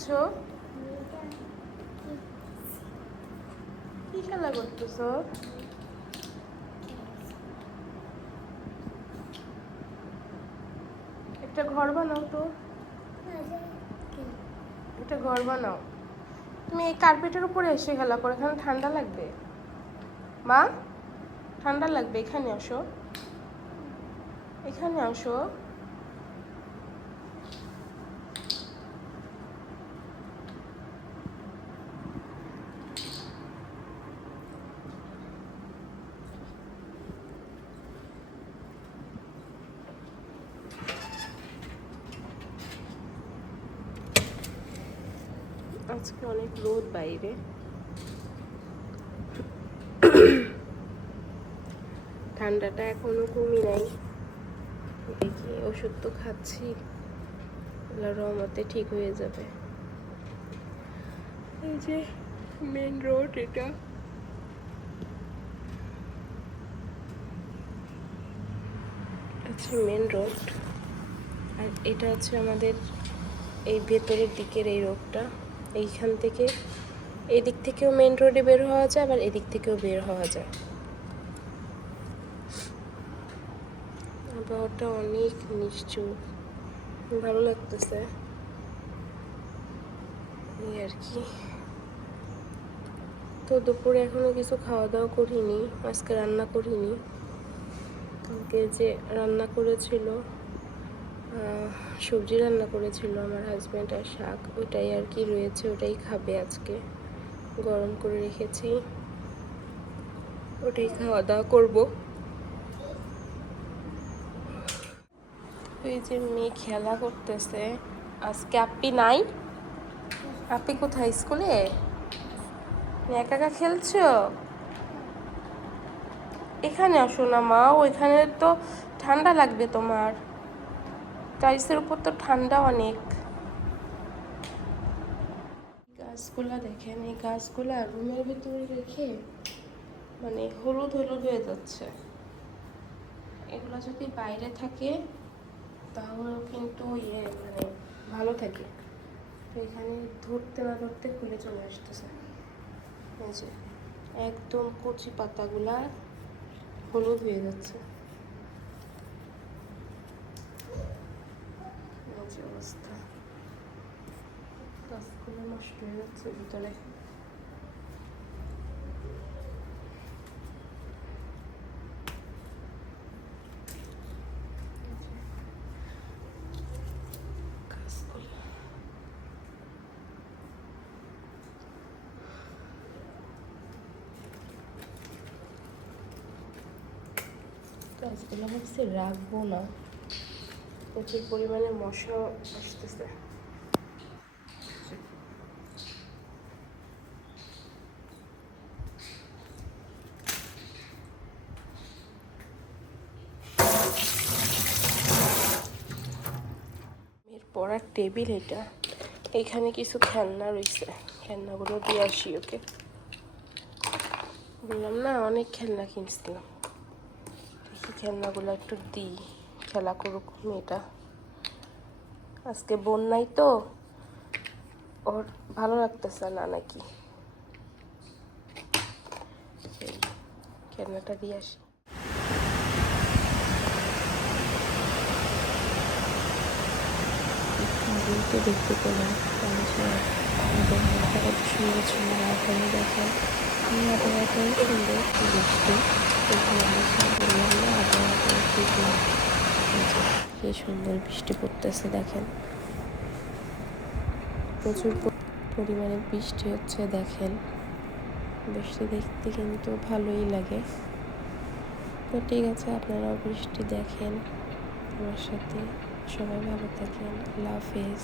করছো? কি খেলা করতেছো? একটা ঘর বানাও তো। একটা ঘর বানাও। তুমি এই কার্পেটের উপরে এসে খেলা করো, এখানে ঠান্ডা লাগবে। মা, ঠান্ডা লাগবে, এখানে আসো, এখানে আসো। আজকে অনেক রোদ বাইরে। ঠান্ডাটা এখনো কমই নাই। দেখি, ওষুধ তো খাচ্ছি, আল্লাহর রহমতে ঠিক হয়ে যাবে। এই যে মেন রোড, এটা হচ্ছে মেন রোড, আর এটা হচ্ছে আমাদের এই ভেতরের দিকের এই রোডটা। এইখান থেকে এই দিক থেকেও মেন রোডে বের হওয়া যায়, আবার এদিক থেকেও বের হওয়া যায়। আবহাওয়াটা অনেক নিশ্চুপ, ভালো লাগতেছে এই আর কি। তো দুপুরে এখনো কিছু খাওয়া দাওয়া করিনি, আজকে রান্না করিনি। কালকে যে রান্না করেছিল, সবজি রান্না করেছিল আমার হাজব্যান্ড, আর শাক, ওটাই আর কি রয়েছে, ওটাই খাবে আজকে। গরম করে রেখেছি, ওটাই খাওয়া দাওয়া করবো। এই যে মেয়ে খেলা করতেছে, আজকে আপ্পি নাই। আপ্পি কোথায়, স্কুলে? একা একা খেলছো? এখানে আসো না মা, ওইখানে তো ঠান্ডা লাগবে তোমার, টাইলসের উপর তো ঠান্ডা অনেক। গাছগুলা দেখেন, এই গাছগুলা রুমের ভিতরে রেখে মানে হলুদ হলুদ হয়ে যাচ্ছে। এগুলো যদি বাইরে থাকে তাহলে কিন্তু মানে ভালো থাকে। তো এখানে ধরতে না ধরতে খুলে চলে আসতেছে। এই যে একদম কচি পাতাগুলা হলুদ হয়ে যাচ্ছে, এই যে অবস্থা। গাছগুলো নষ্ট হয়ে যাচ্ছে ভিতরে। গাছগুলো ভাবছি রাখবো না, প্রচুর পরিমাণে মশা আসতেছে। এর পড়ার টেবিল এটা, এখানে কিছু খেলনা রয়েছে, খেলনাগুলো দিয়ে আসি ওকে। বললাম না অনেক খেলনা কিনছিলাম, দেখি খেলনাগুলো একটু দিই, খেলা করুক মেয়েটা। আজকে বন্যাই তো, ওর ভালো লাগতেছে না নাকি, খেলনাটা দিয়ে আসি। তো দেখতে পেলাম মানুষের আবহাওয়াটা কত সুন্দর সুন্দর আবহাওয়া দেখে। আমি আবহাওয়াটাও সুন্দর, বৃষ্টি, এখানে বললাম না আবহাওয়াটা কি সুন্দর বৃষ্টি পড়তেছে দেখেন, প্রচুর পরিমাণে বৃষ্টি হচ্ছে দেখেন। বৃষ্টি দেখতে কিন্তু ভালোই লাগে। তো ঠিক আছে, আপনারাও বৃষ্টি দেখেন আমার সাথে। সবাই ভালো থাকেন, আল্লাহ হাফেজ।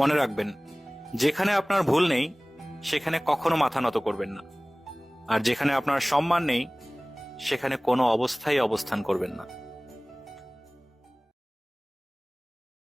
মনে রাখবেন, যেখানে আপনার ভুল নেই সেখানে কখনো মাথা নত করবেন না, আর যেখানে আপনার সম্মান নেই সেখানে কোনো অবস্থায় অবস্থান করবেন না।